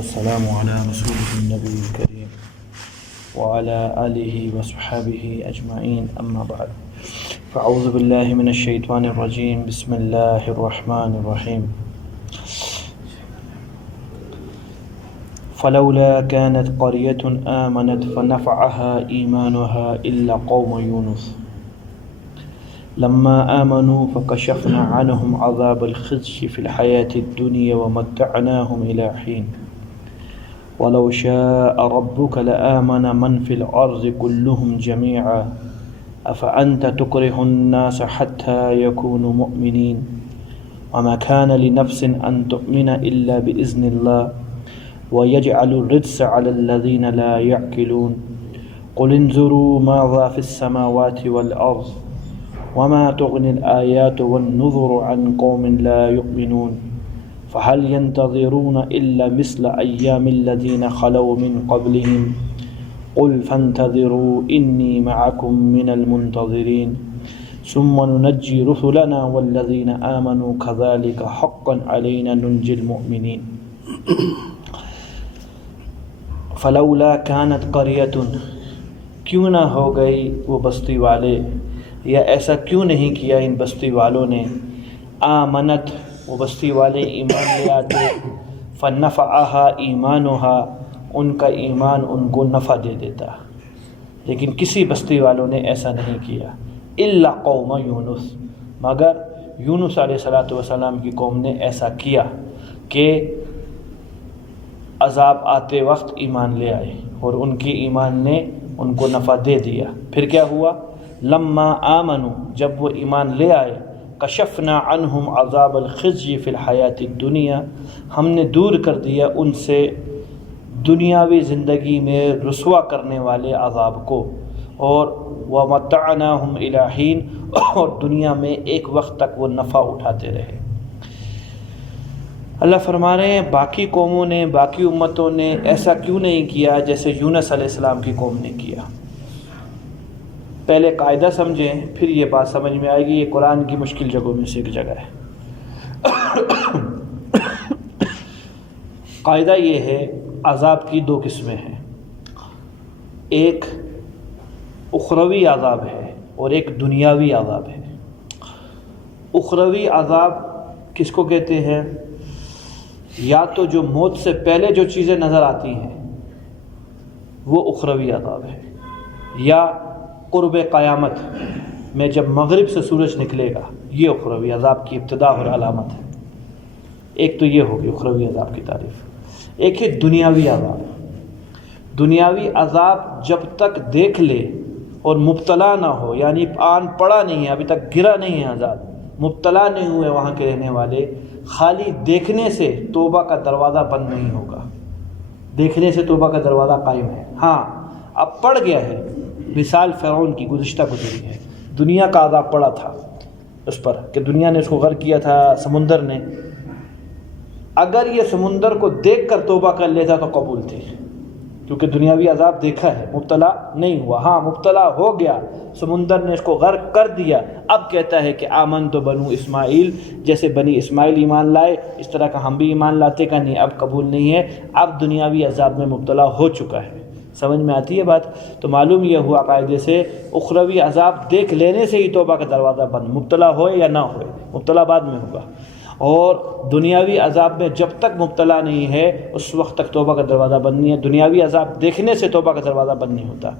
والسلام على رسوله النبي الكريم وعلى آله وصحبه أجمعين أما بعد فأعوذ بالله من الشيطان الرجيم بسم الله الرحمن الرحيم فلولا كانت قرية آمنت فنفعها إيمانها إلا قوم يونس لما آمنوا فكشفنا عنهم عذاب الخزي في الحياة الدنيا ومتعناهم إلى حين ولو شاء ربك لآمن من في الأرض كلهم جميعا أفأنت تكره الناس حتى يكونوا مؤمنين وما كان لنفس أن تؤمن إلا بإذن الله ويجعل الرجس على الذين لا يعقلون قل انظروا ماذا في السماوات والأرض وما تغني الآيات والنذر عن قوم لا يؤمنون فهل ينتظرون إلا مثل أيام الذين خلوا من قبلهم قل فانتظروا إني معكم من المنتظرين ثم ننجي رسلنا والذين آمنوا كذلك حقا علينا ننجي المؤمنين فلولا كانت قرية کیوں نہ ہو گئی وہ بستی والے یا ایسا کیوں نہیں کیا ان بستی والوں نے آمنت وہ بستی والے ایمان لے آتے فنفعها ایمانها ان کا ایمان ان کو نفع دے دیتا، لیکن کسی بستی والوں نے ایسا نہیں کیا الا قوم یونس مگر یونس علیہ السلام کی قوم نے ایسا کیا کہ عذاب آتے وقت ایمان لے آئے اور ان کی ایمان نے ان کو نفع دے دیا۔ پھر کیا ہوا؟ لما آمنوا جب وہ ایمان لے آئے کشفنا عنہم عذاب الخزي فی الحیات الدنیا ہم نے دور کر دیا ان سے دنیاوی زندگی میں رسوا کرنے والے عذاب کو، اور ومتعناہم الی حین اور دنیا میں ایک وقت تک وہ نفع اٹھاتے رہے۔ اللہ فرما رہے ہیں باقی قوموں نے باقی امتوں نے ایسا کیوں نہیں کیا جیسے یونس علیہ السلام کی قوم نے کیا۔ پہلے قاعدہ سمجھیں پھر یہ بات سمجھ میں آئے گی، یہ قرآن کی مشکل جگہوں میں سے ایک جگہ ہے۔ قاعدہ یہ ہے عذاب کی دو قسمیں ہیں، ایک اخروی عذاب ہے اور ایک دنیاوی عذاب ہے۔ اخروی عذاب کس کو کہتے ہیں؟ یا تو جو موت سے پہلے جو چیزیں نظر آتی ہیں وہ اخروی عذاب ہے، یا قرب قیامت میں جب مغرب سے سورج نکلے گا یہ اخروی عذاب کی ابتدا اور علامت ہے۔ ایک تو یہ ہوگی اخروی عذاب کی تعریف، ایک ہے دنیاوی عذاب۔ دنیاوی عذاب جب تک دیکھ لے اور مبتلا نہ ہو، یعنی آن پڑا نہیں ہے، ابھی تک گرا نہیں ہے عذاب، مبتلا نہیں ہوئے وہاں کے رہنے والے، خالی دیکھنے سے توبہ کا دروازہ بند نہیں ہوگا، دیکھنے سے توبہ کا دروازہ قائم ہے۔ ہاں اب پڑ گیا ہے، مثال فرعون کی گزشتہ گزری ہے، دنیا کا عذاب پڑا تھا اس پر کہ دنیا نے اس کو غرق کیا تھا سمندر نے، اگر یہ سمندر کو دیکھ کر توبہ کر لیتا تو قبول تھی، کیونکہ دنیاوی عذاب دیکھا ہے، مبتلا نہیں ہوا۔ ہاں مبتلا ہو گیا، سمندر نے اس کو غرق کر دیا، اب کہتا ہے کہ آمنت بنو اسماعیل، جیسے بنی اسماعیل ایمان لائے اس طرح کا ہم بھی ایمان لاتے کا نہیں، اب قبول نہیں ہے، اب دنیاوی عذاب میں مبتلا ہو چکا ہے۔ سمجھ میں آتی ہے بات؟ تو معلوم یہ ہوا قاعدے سے اخروی عذاب دیکھ لینے سے ہی توبہ کا دروازہ بند، مبتلا ہوئے یا نہ ہوئے، مبتلا بعد میں ہوگا۔ اور دنیاوی عذاب میں جب تک مبتلا نہیں ہے اس وقت تک توبہ کا دروازہ بند نہیں ہے۔ دنیاوی عذاب دیکھنے سے توبہ کا دروازہ بند نہیں ہوتا۔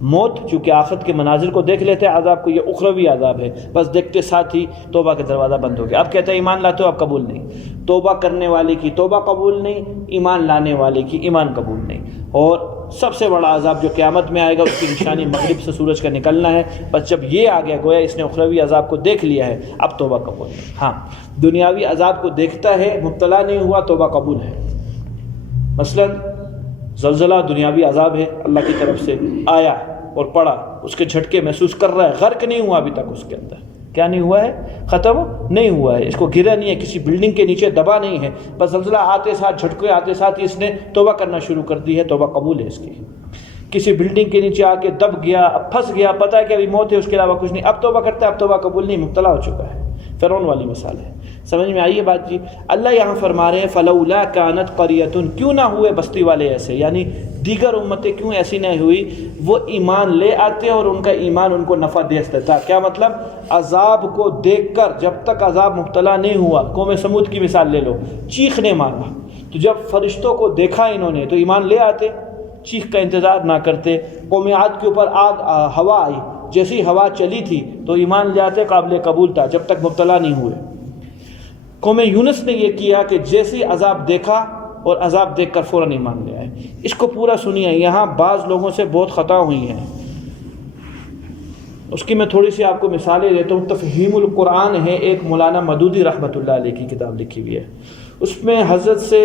موت چونکہ آخرت کے مناظر کو دیکھ لیتے ہیں عذاب کو، یہ اخروی عذاب ہے، بس دیکھتے ساتھ ہی توبہ کا دروازہ بند ہو گیا۔ اب کہتے ہیں ایمان لاتے ہو اب قبول نہیں، توبہ کرنے والے کی توبہ قبول نہیں، ایمان لانے والے کی ایمان قبول نہیں۔ اور سب سے بڑا عذاب جو قیامت میں آئے گا اس کی نشانی مغرب سے سورج کا نکلنا ہے، بس جب یہ آ گیا گویا اس نے اخروی عذاب کو دیکھ لیا ہے، اب توبہ قبول ہے۔ ہاں دنیاوی عذاب کو دیکھتا ہے، مبتلا نہیں ہوا، توبہ قبول ہے۔ مثلا زلزلہ دنیاوی عذاب ہے، اللہ کی طرف سے آیا اور پڑا، اس کے جھٹکے محسوس کر رہا ہے، غرق نہیں ہوا ابھی تک، اس کے اندر کیا نہیں ہوا ہے؟ ختم نہیں ہوا ہے، اس کو گرا نہیں ہے، کسی بلڈنگ کے نیچے دبا نہیں ہے، بس زلزلہ آتے ساتھ جھٹکے آتے ساتھ ہی اس نے توبہ کرنا شروع کر دی ہے، توبہ قبول ہے اس کی۔ کسی بلڈنگ کے نیچے آ کے دب گیا، اب پھنس گیا، پتہ ہے کہ ابھی موت ہے، اس کے علاوہ کچھ نہیں، اب توبہ کرتا ہے، اب توبہ قبول نہیں، مبتلا ہو چکا ہے۔ فرعون والی مثال ہے. سمجھ میں آئی یہ بات جی؟ اللہ یہاں فرما رہے ہیں فلولا کانت قریۃ، کیوں نہ ہوئے بستی والے ایسے، یعنی دیگر امتیں کیوں ایسی نہیں ہوئی وہ ایمان لے آتے اور ان کا ایمان ان کو نفع دے دیتا. کیا مطلب؟ عذاب کو دیکھ کر جب تک عذاب مبتلا نہیں ہوا، قوم سمود کی مثال لے لو، چیخنے مارا، تو جب فرشتوں کو دیکھا انہوں نے تو ایمان لے آتے، چیخ کا انتظار نہ کرتے. قوم عاد کے اوپر ہوا آئی، جیسی ہوا چلی تھی تو ایمان لے آتے، قابل قبول تھا جب تک مبتلا نہیں ہوئے. قوم یونس نے یہ کیا کہ جیسی عذاب دیکھا اور عذاب دیکھ کر فوراً ایمان لے آئے. اس کو پورا سنیے، یہاں بعض لوگوں سے بہت خطا ہوئی ہیں، اس کی میں تھوڑی سی آپ کو مثالیں دیتا ہوں. تفہیم القرآن ہے، ایک مولانا مودودی رحمۃ اللہ علیہ کی کتاب لکھی ہوئی ہے، اس میں حضرت سے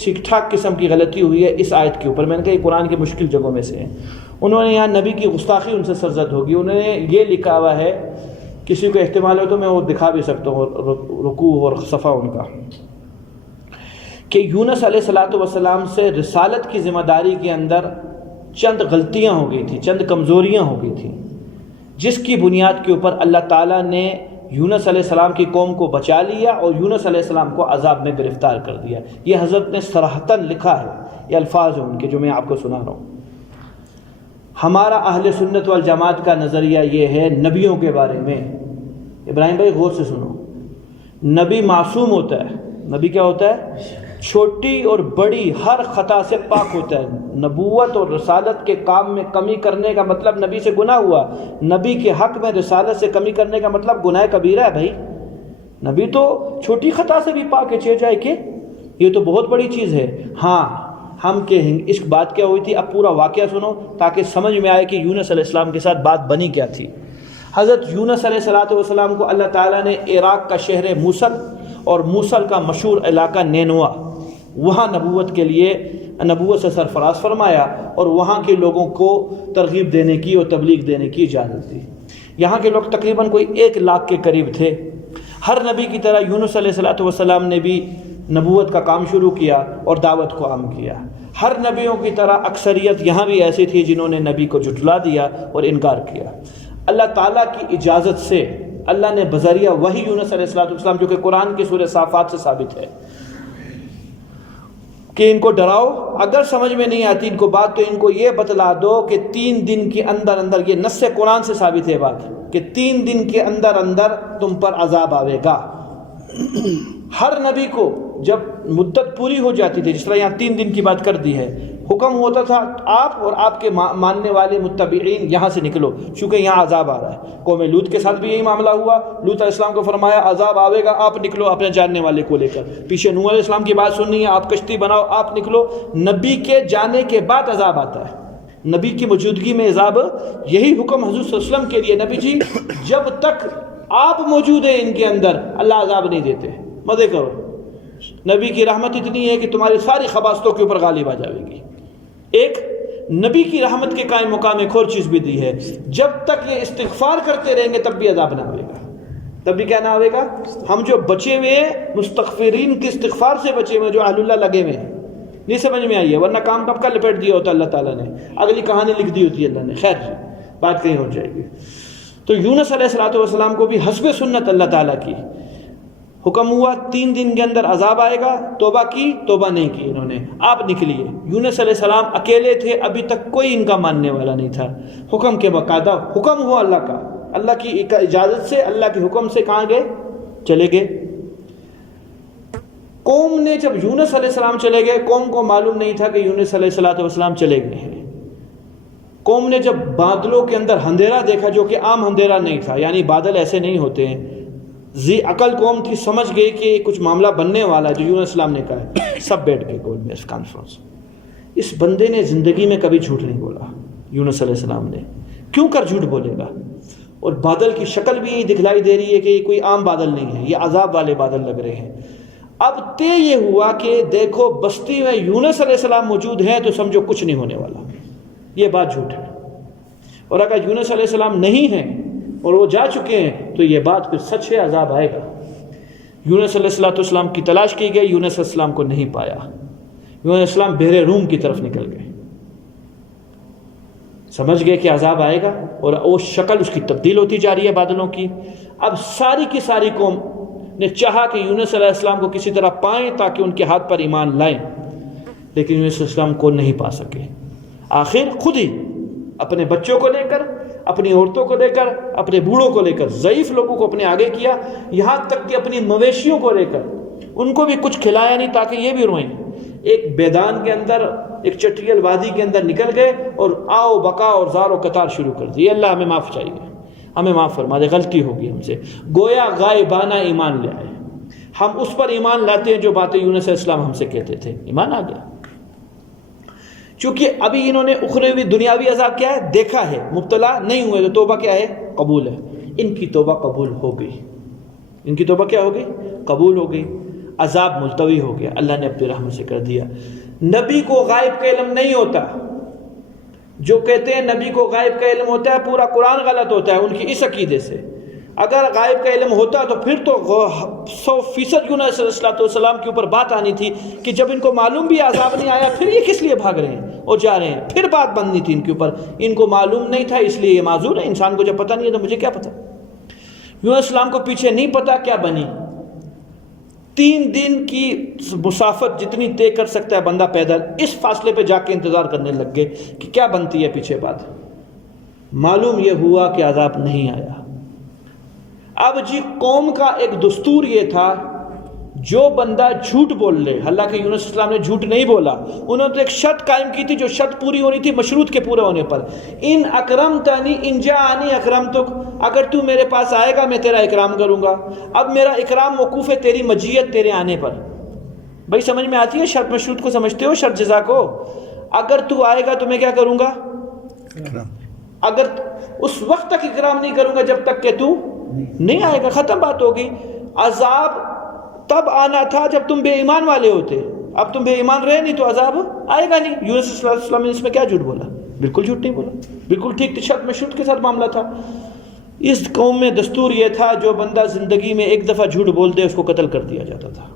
ٹھیک ٹھاک قسم کی غلطی ہوئی ہے اس آیت کے اوپر. میں نے کہا یہ قرآن کی مشکل جگہوں میں سے ہے. انہوں نے یہاں نبی کی گستاخی ان سے سرزد ہوگی. انہوں نے یہ لکھا ہوا ہے، کسی کو احتمال ہو تو میں وہ دکھا بھی سکتا ہوں رکوع اور صفحہ ان کا، کہ یونس علیہ الصلوۃ والسلام سے رسالت کی ذمہ داری کے اندر چند غلطیاں ہو گئی تھیں، چند کمزوریاں ہو گئی تھیں، جس کی بنیاد کے اوپر اللہ تعالیٰ نے یونس علیہ السلام کی قوم کو بچا لیا اور یونس علیہ السلام کو عذاب میں گرفتار کر دیا. یہ حضرت نے صراحتاً لکھا ہے، یہ الفاظ ہیں ان کے جو میں آپ کو سنا رہا ہوں. ہمارا اہل سنت والجماعت کا نظریہ یہ ہے نبیوں کے بارے میں، ابراہیم بھائی غور سے سنو، نبی معصوم ہوتا ہے. نبی کیا ہوتا ہے؟ چھوٹی اور بڑی ہر خطا سے پاک ہوتا ہے. نبوت اور رسالت کے کام میں کمی کرنے کا مطلب نبی سے گناہ ہوا، نبی کے حق میں رسالت سے کمی کرنے کا مطلب گناہ کبیرہ ہے. بھائی نبی تو چھوٹی خطا سے بھی پاک ہے، چہ جائے کہ یہ تو بہت بڑی چیز ہے. ہاں ہم کہیں اس بات کیا ہوئی تھی، اب پورا واقعہ سنو تاکہ سمجھ میں آئے کہ یونس علیہ السلام کے ساتھ بات بنی کیا تھی. حضرت یونس علیہ السلام کو اللہ تعالیٰ نے عراق کا شہر موصل اور موصل کا مشہور علاقہ نینوا، وہاں نبوت کے لیے نبوت سے سرفراز فرمایا اور وہاں کے لوگوں کو ترغیب دینے کی اور تبلیغ دینے کی اجازت دی. یہاں کے لوگ تقریباً کوئی 1 لاکھ کے قریب تھے. ہر نبی کی طرح یونس علیہ السلام نے بھی نبوت کا کام شروع کیا اور دعوت کو عام کیا. ہر نبیوں کی طرح اکثریت یہاں بھی ایسی تھی جنہوں نے نبی کو جھٹلا دیا اور انکار کیا. اللہ تعالیٰ کی اجازت سے اللہ نے بذریعہ وحی یونس علیہ السلام، جو کہ قرآن کی سورہ صافات سے ثابت ہے، کہ ان کو ڈراؤ، اگر سمجھ میں نہیں آتی ان کو بات تو ان کو یہ بتلا دو کہ 3 دن کے اندر اندر، یہ نص قرآن سے ثابت ہے بات، کہ 3 دن کے اندر اندر تم پر عذاب آئے گا. ہر نبی کو جب مدت پوری ہو جاتی تھی، جس طرح یہاں 3 دن کی بات کر دی ہے، حکم ہوتا تھا آپ اور آپ کے ماننے والے متبعین یہاں سے نکلو چونکہ یہاں عذاب آ رہا ہے. قوم لوط کے ساتھ بھی یہی معاملہ ہوا. لوط علیہ السلام کو فرمایا عذاب آئے گا، آپ نکلو اپنے جاننے والے کو لے کر. پیچھے نوح علیہ السلام کی بات سننی ہے، آپ کشتی بناؤ، آپ نکلو. نبی کے جانے کے بعد عذاب آتا ہے، نبی کی موجودگی میں عذاب. یہی حکم حضور صلی اللہ علیہ وسلم کے لیے، نبی جی جب تک آپ موجود ہیں ان کے اندر اللہ عذاب نہیں دیتے، مزے کرو. نبی کی رحمت اتنی ہے کہ تمہاری ساری خباستوں کے اوپر غالب آ جائے گی. ایک نبی کی رحمت کے قائم مقام ایک اور چیز بھی دی ہے، جب تک یہ استغفار کرتے رہیں گے تب بھی عذاب نہ آئے گا. تب بھی کیا نہ آئے گا؟ ہم جو بچے ہوئے ہیں مستغفرین کے استغفار سے بچے ہوئے، جو اہل اللہ لگے ہوئے ہیں. نہیں سمجھ میں آئی ہے؟ ورنہ کام کب کا لپیٹ دیا ہوتا اللہ تعالیٰ نے، اگلی کہانی لکھ دی ہوتی ہے اللہ نے. خیر بات کہیں ہو جائے گی. تو یونس علیہ السلام کو بھی حسب سنت اللہ تعالیٰ کی حکم ہوا 3 دن کے اندر عذاب آئے گا. توبہ کی، توبہ نہیں کی انہوں نے، آپ نکلیے. یونس علیہ السلام اکیلے تھے، ابھی تک کوئی ان کا ماننے والا نہیں تھا. حکم کے باقاعدہ حکم ہوا اللہ کا، اللہ کی اجازت سے، اللہ کے حکم سے کہاں گئے؟ چلے گئے. قوم نے جب یونس علیہ السلام چلے گئے، قوم کو معلوم نہیں تھا کہ یونس علیہ السلام چلے گئے ہیں. قوم نے جب بادلوں کے اندر اندھیرا دیکھا، جو کہ عام اندھیرا نہیں تھا، یعنی بادل ایسے نہیں ہوتے ہیں، ذی عقل قوم تھی، سمجھ گئی کہ کچھ معاملہ بننے والا ہے. جو یونس السلام نے کہا ہے، سب بیٹھ گئے گول میں اس کانفرنس. اس بندے نے زندگی میں کبھی جھوٹ نہیں بولا. یونس علیہ السلام نے کیوں کر جھوٹ بولے گا؟ اور بادل کی شکل بھی یہی دکھلائی دے رہی ہے کہ یہ کوئی عام بادل نہیں ہے، یہ عذاب والے بادل لگ رہے ہیں. اب طے یہ ہوا کہ دیکھو بستی میں یونس علیہ السلام موجود ہیں تو سمجھو کچھ نہیں ہونے والا. یہ بات جھوٹ ہے. اور اگر یونس علیہ السلام نہیں ہیں اور وہ جا چکے ہیں تو یہ بات پھر سچ ہے، عذاب آئے گا. یونس علیہ السلام کی تلاش کی گئی، یونس علیہ السلام کو نہیں پایا. یونس علیہ السلام بحر روم کی طرف نکل گئے. سمجھ گئے کہ عذاب آئے گا اور وہ شکل اس کی تبدیل ہوتی جا رہی ہے بادلوں کی. اب ساری کی ساری قوم نے چاہا کہ یونس علیہ السلام کو کسی طرح پائیں تاکہ ان کے ہاتھ پر ایمان لائیں، لیکن یونس علیہ السلام کو نہیں پا سکے۔ آخر خود ہی اپنے بچوں کو لے کر، اپنی عورتوں کو لے کر، اپنے بوڑھوں کو لے کر، ضعیف لوگوں کو اپنے آگے کیا، یہاں تک کہ اپنی مویشیوں کو لے کر ان کو بھی کچھ کھلایا نہیں تاکہ یہ بھی روئیں۔ ایک میدان کے اندر، ایک چٹریل وادی کے اندر نکل گئے اور آؤ بقا اور زار و قطار شروع کر دی۔ اللہ ہمیں معاف چاہیے، ہمیں معاف فرما دے، غلطی ہوگی ہم سے، گویا غائبانہ ایمان لے آئے۔ ہم اس پر ایمان لاتے ہیں جو باتیں یونس علیہ السلام ہم سے کہتے تھے، ایمان آ گیا۔ چونکہ ابھی انہوں نے اخروی دنیاوی عذاب کیا ہے دیکھا ہے، مبتلا نہیں ہوئے، تو توبہ کیا ہے؟ قبول ہے۔ ان کی توبہ قبول ہو گئی، ان کی توبہ کیا ہو گئی؟ قبول ہو گئی، عذاب ملتوی ہو گیا، اللہ نے اپنی رحمت سے کر دیا۔ نبی کو غائب کا علم نہیں ہوتا، جو کہتے ہیں نبی کو غائب کا علم ہوتا ہے، پورا قرآن غلط ہوتا ہے ان کی اس عقیدے سے۔ اگر غائب کا علم ہوتا تو پھر تو 100% یونس علیہ السلام کے اوپر بات آنی تھی کہ جب ان کو معلوم بھی عذاب نہیں آیا پھر یہ کس لیے بھاگ رہے ہیں اور جا رہے ہیں، پھر بات بننی تھی ان کے اوپر۔ ان کو معلوم نہیں تھا اس لیے یہ معذور ہے۔ انسان کو جب پتہ نہیں ہے تو مجھے کیا پتہ؟ یونس علیہ السلام کو پیچھے نہیں پتہ کیا بنی۔ 3 دن کی مسافت جتنی طے کر سکتا ہے بندہ پیدل، اس فاصلے پہ جا کے انتظار کرنے لگ گئے کہ کیا بنتی ہے پیچھے بات۔ معلوم یہ ہوا کہ عذاب نہیں آیا۔ اب جی قوم کا ایک دستور یہ تھا جو بندہ جھوٹ بول لے، حالانکہ یونس علیہ السلام نے جھوٹ نہیں بولا، انہوں نے ایک شرط قائم کی تھی جو شرط پوری ہونی تھی مشروط کے پورے ہونے پر۔ ان اکرمتنی ان جاءنی اکرمتک، اگر تو میرے پاس آئے گا میں تیرا اکرام کروں گا۔ اب میرا اکرام موقوف ہے تیری مجیت، تیرے آنے پر۔ بھائی سمجھ میں آتی ہے شرط مشروط کو؟ سمجھتے ہو شرط جزا کو؟ اگر تو آئے گا تو میں کیا کروں گا؟ اگر اس وقت تک اکرام نہیں کروں گا جب تک کہ تو نہیں آئے گا، ختم بات ہوگی۔ عذاب تب آنا تھا جب تم بے ایمان والے ہوتے، اب تم بے ایمان رہے نہیں تو عذاب آئے گا نہیں۔ یونس علیہ السلام نے اس میں کیا جھوٹ بولا؟ بالکل جھوٹ نہیں بولا، بالکل ٹھیک تھی، شرط مشروط کے ساتھ معاملہ تھا۔ اس قوم میں دستور یہ تھا جو بندہ زندگی میں ایک دفعہ جھوٹ بول دے اس کو قتل کر دیا جاتا تھا۔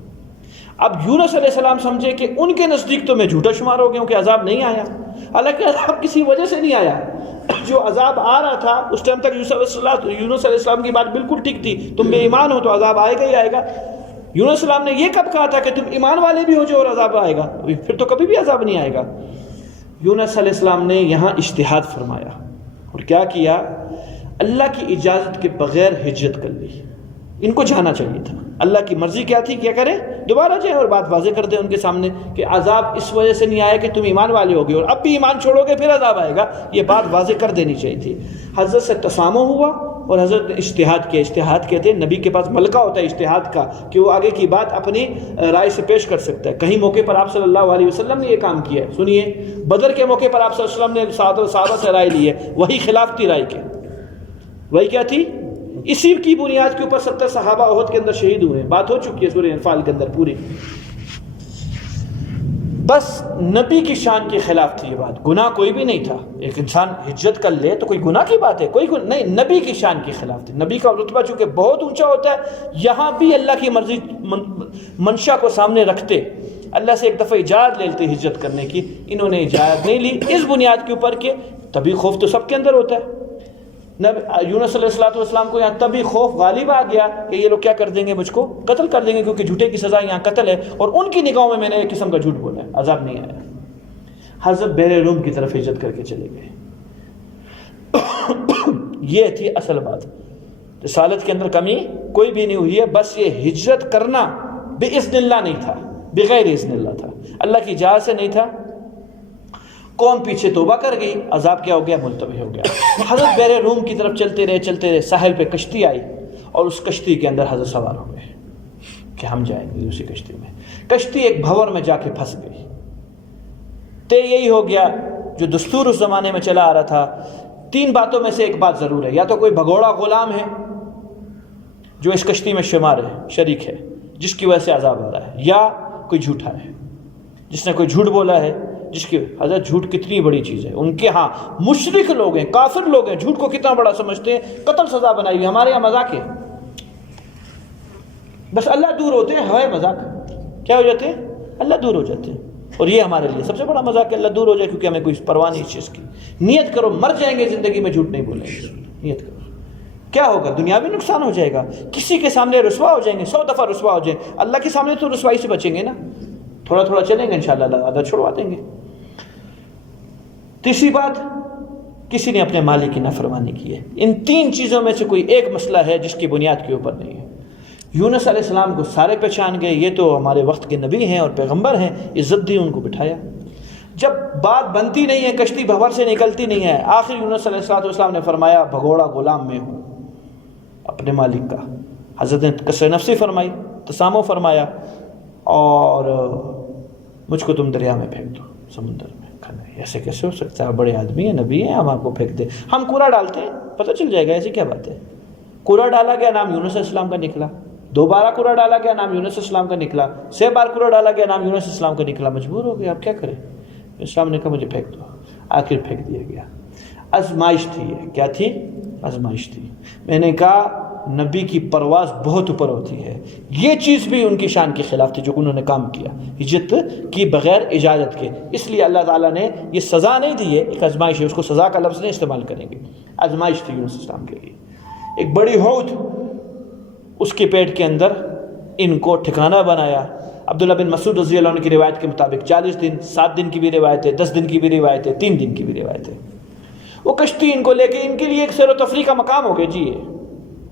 اب یونس علیہ السلام سمجھے کہ ان کے نزدیک تو میں جھوٹا شمار ہو گیا ہوں کہ عذاب نہیں آیا، حالانکہ عذاب کسی وجہ سے نہیں آیا۔ جو عذاب آ رہا تھا اس ٹائم تک یونس علیہ السلام کی بات بالکل ٹھیک تھی، تم بے ایمان ہو تو عذاب آئے گا ہی آئے گا۔ یونس علیہ السلام نے یہ کب کہا تھا کہ تم ایمان والے بھی ہو جو اور عذاب آئے گا؟ پھر تو کبھی بھی عذاب نہیں آئے گا۔ یونس علیہ السلام نے یہاں اجتہاد فرمایا اور کیا کیا؟ اللہ کی اجازت کے بغیر ہجرت کر لی۔ ان کو جانا چاہیے تھا، اللہ کی مرضی کیا تھی کیا کریں؟ دوبارہ جائیں اور بات واضح کر دیں ان کے سامنے کہ عذاب اس وجہ سے نہیں آیا کہ تم ایمان والے ہوگے اور اب بھی ایمان چھوڑو گے پھر عذاب آئے گا، یہ بات واضح کر دینی چاہیے تھی۔ حضرت سے تسامح ہوا اور حضرت نے اجتہاد کیا۔ اجتہاد کہتے ہیں نبی کے پاس ملکہ ہوتا ہے اجتہاد کا کہ وہ آگے کی بات اپنی رائے سے پیش کر سکتا ہے۔ کہیں موقع پر آپ صلی اللہ علیہ وسلم نے یہ کام کیا ہے، سنیے بدر کے موقع پر آپ صلی اللہ علیہ وسلم نے صحابہ سے رائے لی ہے، وہی خلاف تھی رائے کے، وہی کیا تھی؟ اسی کی بنیاد کے اوپر 70 صحابہ احد کے اندر شہید ہوئے ہیں، بات ہو چکی ہے سورہ انفال کے اندر پوری۔ بس نبی کی شان کے خلاف تھی یہ بات، گناہ کوئی بھی نہیں تھا۔ ایک انسان ہجرت کر لے تو کوئی گناہ کی بات ہے؟ کوئی نہیں، نبی کی شان کے خلاف تھی۔ نبی کا رتبہ چونکہ بہت اونچا ہوتا ہے، یہاں بھی اللہ کی مرضی منشا کو سامنے رکھتے اللہ سے ایک دفعہ اجازت لے لیتے ہجرت کرنے کی، انہوں نے اجازت نہیں لی اس بنیاد کے اوپر کہ تبھی خوف تو سب کے اندر ہوتا ہے۔ یونس علیہ السلام کو یہاں تبھی خوف غالب آ گیا کہ یہ لوگ کیا کر دیں گے، مجھ کو قتل کر دیں گے، کیونکہ جھوٹے کی سزا یہاں قتل ہے اور ان کی نگاہوں میں نے ایک قسم کا جھوٹ بولا ہے، عذاب نہیں آیا۔ حضرت بحر روم کی طرف ہجرت کر کے چلے گئے۔ یہ تھی اصل بات، رسالت کے اندر کمی کوئی بھی نہیں ہوئی ہے، بس یہ ہجرت کرنا باذن اللہ نہیں تھا، بغیر اذن اللہ تھا، اللہ کی اجازت سے نہیں تھا۔ قوم پیچھے توبہ کر گئی، عذاب کیا ہو گیا؟ ملتوی ہو گیا۔ حضرت بحر روم کی طرف چلتے رہے، ساحل پہ کشتی آئی اور اس کشتی کے اندر حضرت سوار ہو گئے کہ ہم جائیں گے اسی کشتی میں۔ کشتی ایک بھور میں جا کے پھنس گئی۔ تے یہی ہو گیا جو دستور اس زمانے میں چلا آ رہا تھا۔ 3 باتوں میں سے ایک بات ضرور ہے، یا تو کوئی بھگوڑا غلام ہے جو اس کشتی میں شمار ہے، شریک ہے، جس کی وجہ سے عذاب آ رہا ہے، یا کوئی جھوٹا ہے جس نے کوئی جھوٹ بولا ہے، جس کی حضرت جھوٹ کتنی بڑی چیز ہے، ان کے ہاں مشرک لوگ ہیں، کافر لوگ ہیں، جھوٹ کو کتنا بڑا سمجھتے ہیں، قتل سزا بنائی ہوئی، ہمارے یہاں مذاق ہے، بس اللہ دور ہوتے ہیں، ہے مذاق، کیا ہو جاتے ہیں؟ اللہ دور ہو جاتے ہیں، اور یہ ہمارے لیے سب سے بڑا مذاق ہے، اللہ دور ہو جائے، کیونکہ ہمیں کوئی پرواہ نہیں اس چیز کی۔ نیت کرو مر جائیں گے زندگی میں جھوٹ نہیں بولیں گے، نیت کرو کیا ہوگا؟ دنیاوی نقصان ہو جائے گا، کسی کے سامنے رسوا ہو جائیں گے، 100 دفعہ رسوا ہو جائیں، اللہ کے سامنے تو رسوائی سے بچیں گے نا، تھوڑا تھوڑا چلیں گے انشاءاللہ، اللہ عادت چھڑوا دیں گے۔ تیسری بات، کسی نے اپنے مالک کی نافرمانی کی ہے۔ ان 3 چیزوں میں سے کوئی ایک مسئلہ ہے جس کی بنیاد کے اوپر نہیں ہے۔ یونس علیہ السلام کو سارے پہچان گئے، یہ تو ہمارے وقت کے نبی ہیں اور پیغمبر ہیں، عزت دی، ان کو بٹھایا۔ جب بات بنتی نہیں ہے، کشتی بھنور سے نکلتی نہیں ہے، آخر یونس علیہ السلام نے فرمایا بھگوڑا غلام میں ہوں اپنے مالک کا۔ حضرت نے کسر نفسی فرمائی، تسامح فرمایا، اور مجھ کو تم دریا میں پھینک دو، سمندر میں۔ ایسے کیسے ہو سکتا ہے؟ بڑے آدمی ہیں، نبی ہیں، ہم آپ کو پھینک دیں؟ ہم کوڑا ڈالتے ہیں، پتہ چل جائے گا، ایسی کیا بات ہے؟ کوڑا ڈالا گیا، نام یونس علیہ السلام کا نکلا۔ 2 بار کوڑا ڈالا گیا، نام یونس علیہ السلام کا نکلا۔ 6 بار کوڑا ڈالا گیا، نام یونس علیہ السلام کا نکلا۔ مجبور ہو گیا، اب کیا کریں؟ اسلام نے کہا مجھے پھینک دو، آخر پھینک دیا گیا۔ آزمائش تھی یہ، کیا تھی؟ آزمائش تھی۔ میں نے کہا نبی کی پرواز بہت اوپر ہوتی ہے، یہ چیز بھی ان کی شان کے خلاف تھی جو انہوں نے کام کیا، ہجرت کی بغیر اجازت کے۔ اس لیے اللہ تعالیٰ نے یہ سزا نہیں دی ہے، ایک آزمائش ہے، اس کو سزا کا لفظ نہیں استعمال کریں گے، آزمائش تھی یونس السلام کے لیے۔ ایک بڑی حوت، اس کے پیٹ کے اندر ان کو ٹھکانہ بنایا۔ عبداللہ بن مسعود رضی اللہ عنہ کی روایت کے مطابق 40 دن، 7 دن کی بھی روایت ہے، 10 دن کی بھی روایت ہے، 3 دن کی بھی روایت ہے۔ وہ کشتی ان کو لے کے ان کے لیے ایک سیر و تفریح کا مقام ہو گیا جی۔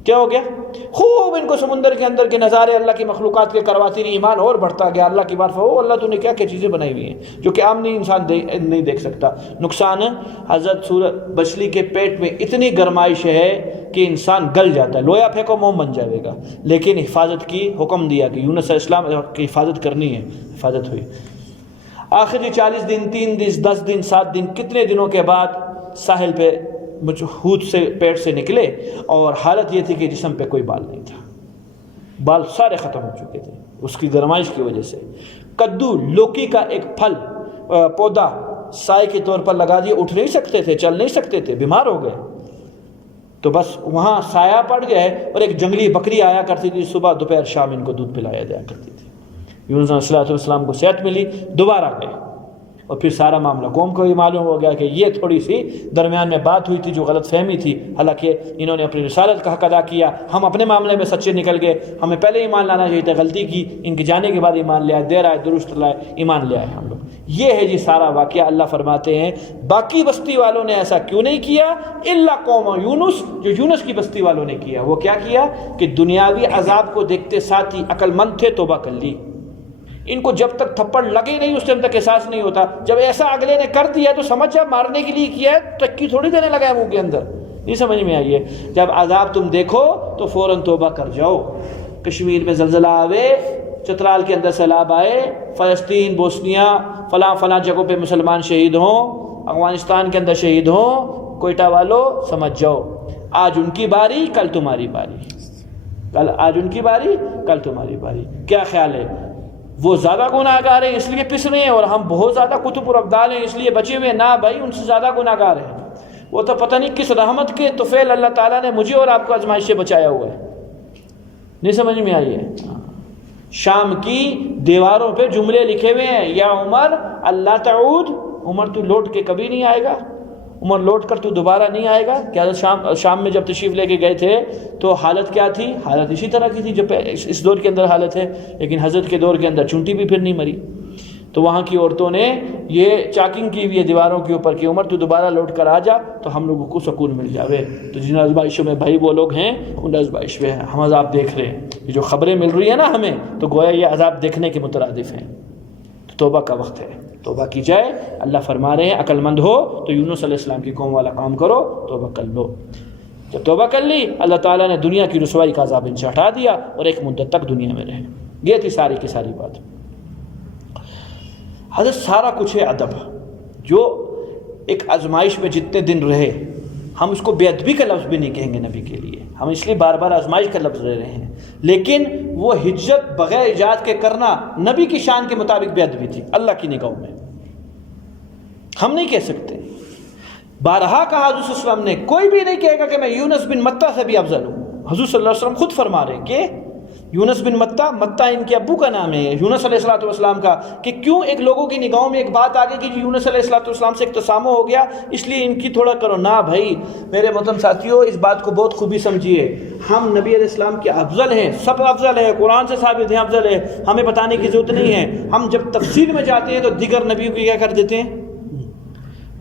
کیا ہو گیا؟ خوب ان کو سمندر کے اندر کے نظارے اللہ کی مخلوقات کے کرواتی رہی، ایمان اور بڑھتا گیا، اللہ کی معرفت، او اللہ تو نے کیا کیا چیزیں بنائی ہوئی ہیں جو کہ عام انسان نہیں دیکھ سکتا۔ نقصان حضرت سورہ بچلی کے پیٹ میں اتنی گرمائش ہے کہ انسان گل جاتا ہے، لویا پھینکو موم بن جائے گا، لیکن حفاظت کی حکم دیا کہ یونس علیہ السلام کی حفاظت کرنی ہے، حفاظت ہوئی۔ آخر یہ 40 دن، 3 دن، 10 دن، 7 دن، کتنے دنوں کے بعد ساحل پہ حوت سے پیٹ سے نکلے، اور حالت یہ تھی کہ جسم پہ کوئی بال نہیں تھا، بال سارے ختم ہو چکے تھے اس کی گرمائش کی وجہ سے۔ کدو، لوکی کا ایک پھل پودا سائے کے طور پر لگا دیا، اٹھ نہیں سکتے تھے، چل نہیں سکتے تھے، بیمار ہو گئے، تو بس وہاں سایہ پڑ گیا ہے۔ اور ایک جنگلی بکری آیا کرتی تھی، صبح دوپہر شام ان کو دودھ پلایا جایا کرتی تھی۔ یونس علیہ السلام کو صحت ملی، دوبارہ گئے، اور پھر سارا معاملہ قوم کو بھی معلوم ہو گیا کہ یہ تھوڑی سی درمیان میں بات ہوئی تھی جو غلط فہمی تھی، حالانکہ انہوں نے اپنی رسالت کا حق ادا کیا، ہم اپنے معاملے میں سچے نکل گئے، ہمیں پہلے ایمان لانا چاہیے تھا، غلطی کی، ان کے جانے کے بعد ایمان لے آئے، دیر آئے درست لائے، ایمان لے آئے ہم لوگ۔ یہ ہے جی سارا واقعہ۔ اللہ فرماتے ہیں باقی بستی والوں نے ایسا کیوں نہیں کیا، الا قوم یونس، جو یونس کی بستی والوں نے کیا۔ وہ کیا کیا کہ دنیاوی عذاب کو دیکھتے ساتھ ہی عقل مند تھے، توبہ کر لی۔ ان کو جب تک تھپڑ لگے نہیں اس ٹائم تک احساس نہیں ہوتا، جب ایسا اگلے نے کر دیا تو سمجھ جا مارنے کے لیے کیا ہے، ٹکی تھوڑی دینے لگا ہے منہ کے اندر، نہیں سمجھ میں آئی ہے۔ جب عذاب تم دیکھو تو فوراً توبہ کر جاؤ۔ کشمیر میں زلزلہ آوے، چترال کے اندر سیلاب آئے، فلسطین، بوسنیا، فلاں فلاں جگہوں پہ مسلمان شہید ہوں، افغانستان کے اندر شہید ہوں، کوئٹہ والوں سمجھ جاؤ آج ان کی باری، کل تمہاری باری، آج ان کی باری، کل تمہاری باری۔ کیا خیال ہے وہ زیادہ گناہ گار ہیں اس لیے پس رہے ہیں، اور ہم بہت زیادہ کتب اور ابدال ہیں اس لیے بچے ہوئے؟ نہ بھائی، ان سے زیادہ گناہ گار ہیں۔ وہ تو پتہ نہیں کس رحمت کے طفیل اللہ تعالیٰ نے مجھے اور آپ کو آزمائش سے بچایا ہوا ہے، نہیں سمجھ میں آئی ہے۔ شام کی دیواروں پہ جملے لکھے ہوئے ہیں، یا عمر اللہ تعود، عمر تو لوٹ کے کبھی نہیں آئے گا، عمر لوٹ کر تو دوبارہ نہیں آئے گا۔ کہ حضرت شام میں جب تشریف لے کے گئے تھے تو حالت کیا تھی؟ حالت اسی طرح کی تھی جو اس دور کے اندر حالت ہے، لیکن حضرت کے دور کے اندر چونٹی بھی پھر نہیں مری۔ تو وہاں کی عورتوں نے یہ چاکنگ کی ہوئی ہے دیواروں کے اوپر کہ عمر تو دوبارہ لوٹ کر آ جا تو ہم لوگوں کو سکون مل جاوے۔ تو جن آزمائشوں میں بھائی وہ لوگ ہیں، ان آزمائش میں ہم عذاب دیکھ رہے ہیں، یہ جو خبریں مل رہی ہیں نا ہمیں، تو گویا یہ عذاب دیکھنے کے مترادف ہیں۔ تو توبہ کا وقت ہے، توبہ کی جائے۔ اللہ فرما رہے ہیں عقل مند ہو تو یونس علیہ السلام کی قوم والا کام کرو، توبہ کر لو۔ جب توبہ کر لی، اللہ تعالیٰ نے دنیا کی رسوائی کا عذاب ان سے ہٹا دیا اور ایک مدت تک دنیا میں رہے۔ یہ تھی ساری کی ساری بات۔ حضرت سارا کچھ ہے ادب، جو ایک آزمائش میں جتنے دن رہے، ہم اس کو بے ادبی کا لفظ بھی نہیں کہیں گے نبی کے لیے، ہم اس لیے بار بار آزمائش کا لفظ لے رہے ہیں، لیکن وہ ہجرت بغیر اجازت کے کرنا نبی کی شان کے مطابق بے ادبی تھی اللہ کی نگاہوں میں، ہم نہیں کہہ سکتے۔ بارہا کہا حضور صلی اللہ علیہ وسلم نے، کوئی بھی نہیں کہے گا کہ میں یونس بن متہ سے بھی افضل ہوں۔ حضور صلی اللہ علیہ وسلم خود فرما رہے ہیں کہ یونس بن متہ، متہ ان کے ابو کا نام ہے یونس علیہ السلام کا، کہ کیوں ایک لوگوں کی نگاہوں میں ایک بات آ گئی کہ یونس علیہ السلام سے ایک تسامح ہو گیا اس لیے ان کی تھوڑا کرو. نہ بھائی میرے محترم ساتھیوں، اس بات کو بہت خوبی سمجھیے، ہم نبی علیہ السلام کے افضل ہیں، سب افضل ہے، قرآن سے ثابت ہیں افضل ہے، ہمیں بتانے کی ضرورت نہیں ہے. ہم جب تفصیل میں جاتے ہیں تو دیگر نبیوں کی کیا کر دیتے ہیں،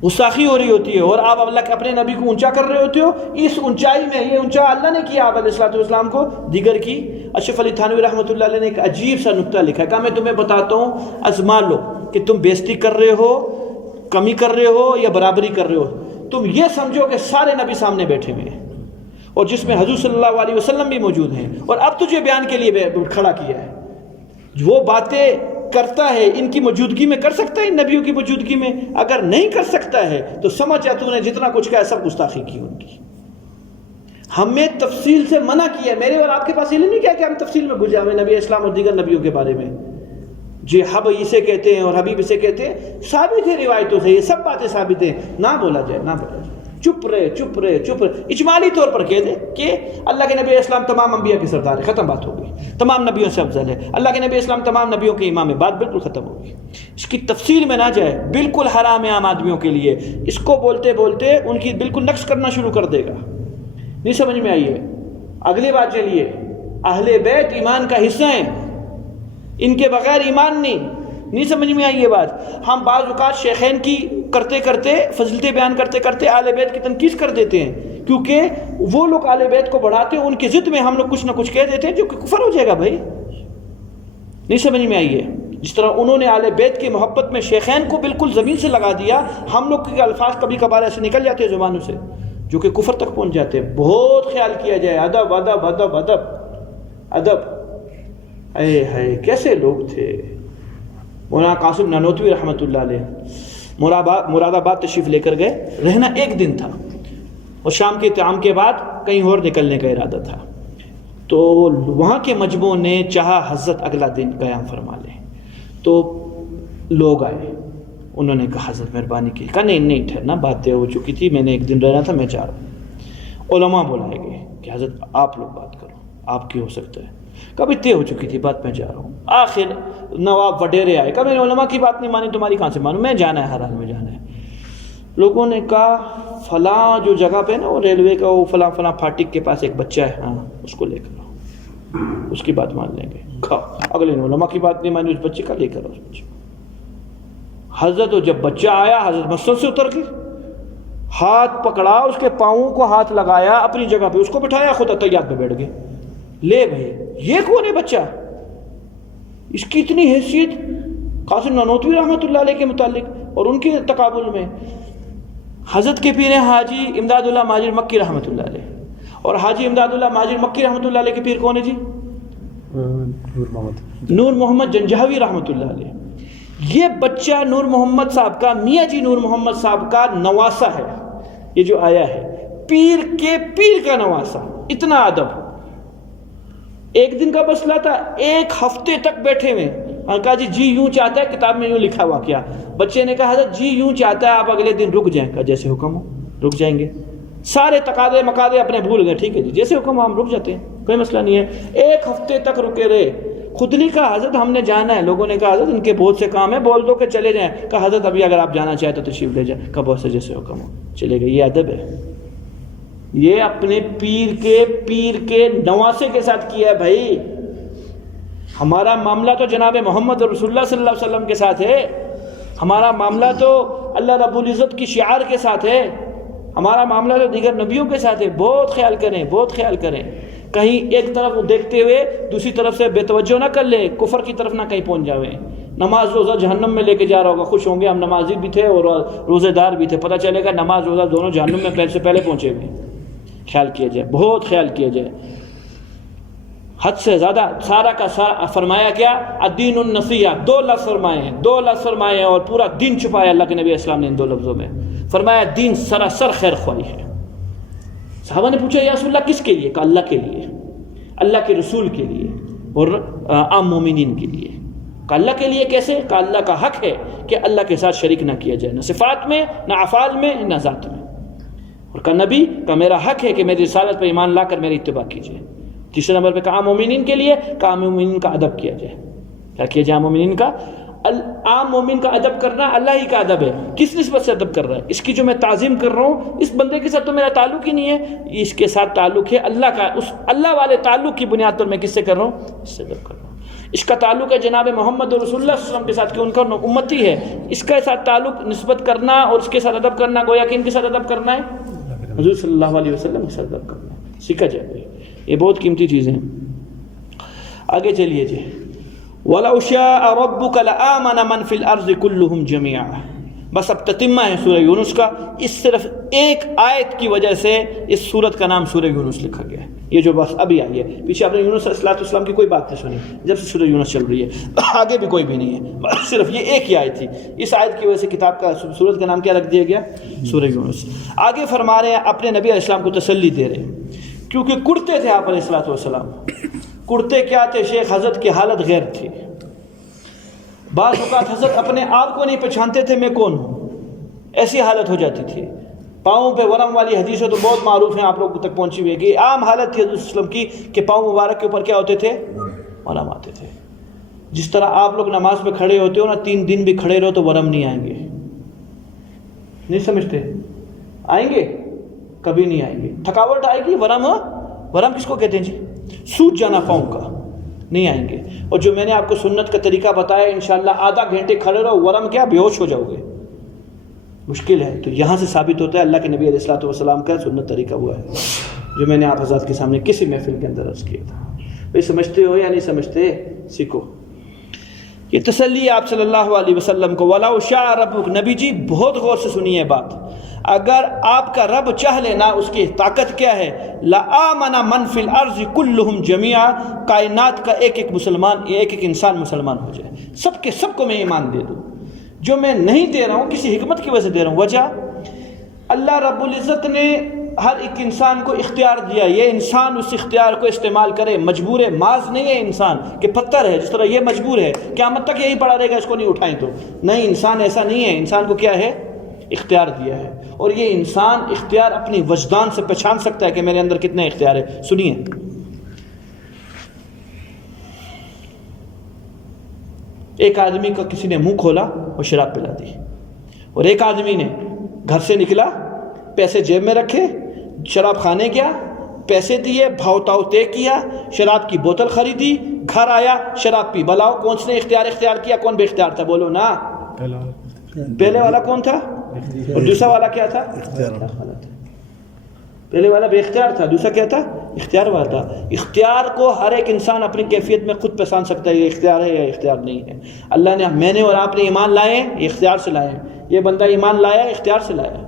گستاخی ہو رہی ہوتی ہے، اور آپ اللہ کے اپنے نبی کو اونچا کر رہے ہوتے ہو. اس اونچائی میں یہ اونچا اللہ نے کیا آپ علیہ السلام کو دیگر کی. اشرف علی تھانوی رحمۃ اللہ علیہ نے ایک عجیب سا نکتہ لکھا ہے، کہا میں تمہیں بتاتا ہوں، آزما لو کہ تم بےزتی کر رہے ہو، کمی کر رہے ہو یا برابری کر رہے ہو. تم یہ سمجھو کہ سارے نبی سامنے بیٹھے ہوئے ہیں اور جس میں حضور صلی اللہ علیہ وسلم بھی موجود ہیں، اور اب تجھے بیان کے لیے کھڑا کیا ہے. وہ باتیں کرتا ہے ان کی موجودگی میں کر سکتا ہے، ان نبیوں کی موجودگی میں اگر نہیں کر سکتا ہے تو سمجھ جا تو نے جتنا کچھ کہا ہے سب گستاخی کی ان کی. ہمیں تفصیل سے منع کیا ہے. میرے اور آپ کے پاس علم نہیں کیا کہ ہم تفصیل میں گھس جائیں نبی اسلام اور دیگر نبیوں کے بارے میں. جی حب اسے کہتے ہیں اور حبیب اسے کہتے ہیں، ثابت ہے روایتوں سے، یہ سب باتیں ثابت ہیں. نہ بولا جائے، نہ بولا جائے، چپ رہے. اجمالی طور پر کہہ دے کہ اللہ کے نبی اسلام تمام انبیاء کے سردار ہے، ختم بات ہو گئی، تمام نبیوں سے افضل ہے. اللہ کے نبی اسلام تمام نبیوں کے امام ہے، بات بالکل ختم ہو گئی. اس کی تفصیل میں نہ جائے، بالکل حرام ہے عام آدمیوں کے لیے. اس کو بولتے بولتے ان کی بالکل نقص کرنا شروع کر دے گا. نہیں سمجھ میں آئیے. اگلی بات چلیے، اہل بیت ایمان کا حصہ ہیں، ان کے بغیر ایمان نہیں سمجھ میں آئی یہ بات. ہم بعض اوقات شیخین کی کرتے کرتے، فضیلتیں بیان کرتے کرتے اہل بیت کی تنقید کر دیتے ہیں، کیونکہ وہ لوگ اہل بیت کو بڑھاتے ہیں، ان کی ضد میں ہم لوگ کچھ نہ کچھ کہہ دیتے ہیں جو کہ کفر ہو جائے گا. بھائی نہیں سمجھ میں آئی ہے. جس طرح انہوں نے اہل بیت کی محبت میں شیخین کو بالکل زمین سے لگا دیا، ہم لوگ کے الفاظ کبھی کبھار ایسے نکل جاتے ہیں زبانوں سے جو کہ کفر تک پہنچ جاتے ہیں. بہت خیال کیا جائے. ادب ادب ادب ادب ادب. اے ہے کیسے لوگ تھے. مولانا قاسم نانوتوی رحمۃ اللہ علیہ مراد آباد تشریف لے کر گئے. رہنا ایک دن تھا اور شام کے طعام کے بعد کہیں اور نکلنے کا ارادہ تھا. تو وہاں کے مجموع نے چاہا حضرت اگلا دن قیام فرما لیں. تو لوگ آئے، انہوں نے کہا حضرت مہربانی کی. کہا نہیں ٹھہرنا، بات طے ہو چکی تھی، میں نے ایک دن رہنا تھا، میں چاہ رہا ہوں. علماء بلائے گئے کہ حضرت آپ لوگ بات کرو، آپ کی ہو سکتا ہے. کبھی طے ہو چکی تھی بات، میں جا رہا ہوں. آخر نواب وڈیرے آئے. کہا میں نے علماء کی بات نہیں مانی، تمہاری کہاں سے مانوں، میں جانا ہے، ہر حال میں جانا ہے. لوگوں نے کہا فلاں جو جگہ پہ نا وہ ریلوے کا وہ فلاں پھاٹک کے پاس ایک بچہ ہے، ہاں اس کو لے کر آؤ، اس کی بات مان لیں گے. اگلے نے علماء کی بات نہیں مانی، اس بچے کا لے کر آؤ اس بچے. حضرت جب بچہ آیا، حضرت مسجد سے اتر کے ہاتھ پکڑا، اس کے پاؤں کو ہاتھ لگایا، اپنی جگہ پہ اس کو بٹھایا، خود اتحیات پہ بیٹھ گئے. لے بھائی یہ کون ہے بچہ، اس کی اتنی حیثیت قاسم نانوتوی رحمۃ اللہ علیہ کے متعلق اور ان کے تقابل میں. حضرت کے پیر حاجی امداد اللہ ماجر مکی رحمۃ اللہ علیہ، اور حاجی امداد اللہ ماجر مکی رحمۃ اللہ علیہ کے پیر کون ہے جی؟ نور محمد جنجاوی رحمۃ اللہ علیہ. یہ بچہ نور محمد صاحب کا، میاں جی نور محمد صاحب کا نواسا ہے. یہ جو آیا ہے پیر کے پیر کا نواسا. اتنا ادب. ایک دن کا مسئلہ تھا، ایک ہفتے تک بیٹھے ہوئے. کہا جی یوں چاہتا ہے، کتاب میں یوں لکھا ہوا کیا. بچے نے کہا حضرت جی یوں چاہتا ہے، آپ اگلے دن رک جائیں. کہا جیسے حکم ہو رک جائیں گے. سارے تقاضے مقاضے اپنے بھول گئے. ٹھیک ہے جی جیسے حکم ہو ہم رک جاتے ہیں، کوئی مسئلہ نہیں ہے. ایک ہفتے تک رکے رہے. خود نہیں کہا حضرت ہم نے جانا ہے. لوگوں نے کہا حضرت ان کے بہت سے کام ہیں، بول دو کہ چلے جائیں. کہا حضرت ابھی اگر آپ جانا چاہیں تو تشریف لے جائیں. کہا بہت سے جیسے حکم ہو چلے گئے. یہ ادب ہے. یہ اپنے پیر کے نواسے کے ساتھ کیا ہے. بھائی ہمارا معاملہ تو جناب محمد رسول اللہ صلی اللہ علیہ وسلم کے ساتھ ہے. ہمارا معاملہ تو اللہ رب العزت کی شعار کے ساتھ ہے. ہمارا معاملہ تو دیگر نبیوں کے ساتھ ہے. بہت خیال کریں، بہت خیال کریں. کہیں ایک طرف دیکھتے ہوئے دوسری طرف سے بے توجہ نہ کر لیں، کفر کی طرف نہ کہیں پہنچ جاویں. نماز روزہ جہنم میں لے کے جا رہا ہوگا، خوش ہوں گے ہم نمازی بھی تھے اور روزے دار بھی تھے. پتہ چلے گا نماز روزہ دونوں جہنم میں پہلے سے پہلے پہنچے ہوئے. خیال کیا جائے، بہت خیال کیا جائے. حد سے زیادہ سارا کا سارا فرمایا کیا؟ الدین النصیحہ. 2 لفظ فرمائے ہیں، 2 لفظ فرمائے ہیں اور پورا دین چھپایا اللہ کے نبی اسلام نے ان 2 لفظوں میں. فرمایا دین سراسر خیر خواہی ہے. صحابہ نے پوچھا یا رسول اللہ کس کے لیے؟ کہا اللہ کے لیے، اللہ کے رسول کے لیے اور عام مومنین کے لیے. کہا اللہ کے لیے کیسے؟ کہا اللہ کا حق ہے کہ اللہ کے ساتھ شریک نہ کیا جائے، نہ صفات میں، نہ افعال میں، نہ ذات میں. اور کہا نبی کا میرا حق ہے کہ میری رسالت پر ایمان لا کر میری اتباع کیجیے. تیسرے نمبر پہ عام مومنین کے لیے عام مومنین کا ادب کیا جائے. کیا کیا جائے؟ عام مومنین کا، عام مومن کا ادب کرنا اللہ ہی کا ادب ہے. کس نسبت سے ادب کر رہا ہے؟ اس کی جو میں تعظیم کر رہا ہوں اس بندے کے ساتھ تو میرا تعلق ہی نہیں ہے، اس کے ساتھ تعلق ہے اللہ کا. اس اللہ والے تعلق کی بنیاد پر میں کس سے کر رہا ہوں؟ اس سے ادب کر رہا ہوں. اس کا تعلق ہے جناب محمد رسول اللہ صلی اللہ علیہ وسلم کے ساتھ کہ ان کا امتی ہے. اس کے ساتھ تعلق نسبت کرنا اور اس کے ساتھ ادب کرنا، گویا کہ ان کے ساتھ ادب کرنا ہے حضور صلی اللہ علیہ وسلم کے ساتھ ادب کرنا ہے. سیکھا جائے، یہ بہت قیمتی چیزیں ہیں. آگے چلیے جی. وَلَوْ شَاءَ رَبُّكَ لَآمَنَ مَنْ فِي الْأَرْضِ كُلُّهُمْ جَمِيعًا. بس اب تتمہ ہے سورہ یونس کا. اس صرف ایک آیت کی وجہ سے اس سورت کا نام سورہ یونس لکھا گیا ہے. یہ جو بس ابھی آئی ہے، پیچھے آپ نے یونس علیہ السلام کی کوئی بات نہیں سنی جب سے سورہ یونس چل رہی ہے، آگے بھی کوئی بھی نہیں ہے، صرف یہ ایک ہی آیت تھی. اس آیت کی وجہ سے کتاب کا سورت کا نام کیا رکھ دیا گیا؟ سورہ یونس. آگے فرما رہے ہیں اپنے نبی علیہ السلام کو تسلی دے رہے ہیں، کیونکہ کرتے تھے آپ علیہ السلام. کرتے کیا تھے؟ شیخ حضرت کی حالت غیر تھی. بعض اوقات حضرت اپنے آپ کو نہیں پہچانتے تھے میں کون ہوں، ایسی حالت ہو جاتی تھی. پاؤں پہ ورم والی حدیثیں تو بہت معروف ہیں، آپ لوگوں تک پہنچی ہوئی ہے کہ عام حالت تھی حضرت وسلم کی کہ پاؤں مبارک کے اوپر کیا ہوتے تھے؟ ورم آتے تھے. جس طرح آپ لوگ نماز میں کھڑے ہوتے ہو نا، 3 دن بھی کھڑے رہو تو ورم نہیں آئیں گے. نہیں سمجھتے؟ آئیں گے؟ کبھی نہیں آئیں گے. تھکاوٹ آئے گی، ورم کس کو کہتے ہیں جی؟ سوج جانا پاؤں کا، نہیں آئیں گے. اور جو میں نے آپ کو سنت کا طریقہ بتایا، انشاءاللہ آدھا گھنٹے کھڑے رہو، ورم کیا بے ہوش ہو جاؤ گے، مشکل ہے. تو یہاں سے ثابت ہوتا ہے اللہ کے نبی علیہ السلام کا سنت طریقہ ہوا ہے جو میں نے آپ حضرات کے سامنے کسی محفل کے اندر عرض کیا تھا. بھائی سمجھتے ہو یا نہیں سمجھتے؟ سیکھو. یہ تسلی آپ صلی اللہ علیہ وسلم کو. وَلَوْ شَاءَ رَبُّكَ. نبی جی بہت غور سے سنیے بات. اگر آپ کا رب چاہ لینا، اس کی طاقت کیا ہے؟ لَآمَنَ مَنْ فِي الْأَرْضِ كُلُّهُمْ جَمِيعًا. کائنات کا ایک ایک مسلمان، ایک ایک انسان مسلمان ہو جائے، سب کے سب کو میں ایمان دے دوں. جو میں نہیں دے رہا ہوں کسی حکمت کی وجہ سے دے رہا ہوں. وجہ اللہ رب العزت نے ہر ایک انسان کو اختیار دیا، یہ انسان اس اختیار کو استعمال کرے. مجبور ہے، ماز نہیں ہے انسان کہ پتھر ہے جس طرح یہ مجبور ہے قیامت تک یہی پڑا رہے گا اس کو نہیں اٹھائیں تو. نہیں، انسان ایسا نہیں ہے. انسان کو کیا ہے؟ اختیار دیا ہے. اور یہ انسان اختیار اپنی وجدان سے پہچان سکتا ہے کہ میرے اندر کتنے اختیار ہے. سنیے، ایک آدمی کا کسی نے منہ کھولا اور شراب پلا دی، اور ایک آدمی نے گھر سے نکلا، پیسے جیب میں رکھے، شراب کھانے گیا، پیسے دیے، بھاؤ تاؤ طے کیا، شراب کی بوتل خریدی، گھر آیا، شراب پی. بلاؤ کون سے نے اختیار کیا؟ کون بے اختیار تھا؟ بولو نا. پہلے والا کون تھا اور دوسرا والا کیا تھا؟ پہلے والا بے اختیار تھا، دوسرا کیا تھا؟ اختیار والا تھا. اختیار کو ہر ایک انسان اپنی کیفیت میں خود پہچان سکتا ہے یہ اختیار ہے یا اختیار نہیں ہے. اللہ نے، میں نے اور آپ نے ایمان لائے ہیں، یہ اختیار سے لائے ہیں. یہ بندہ ایمان لایا، اختیار سے لایا.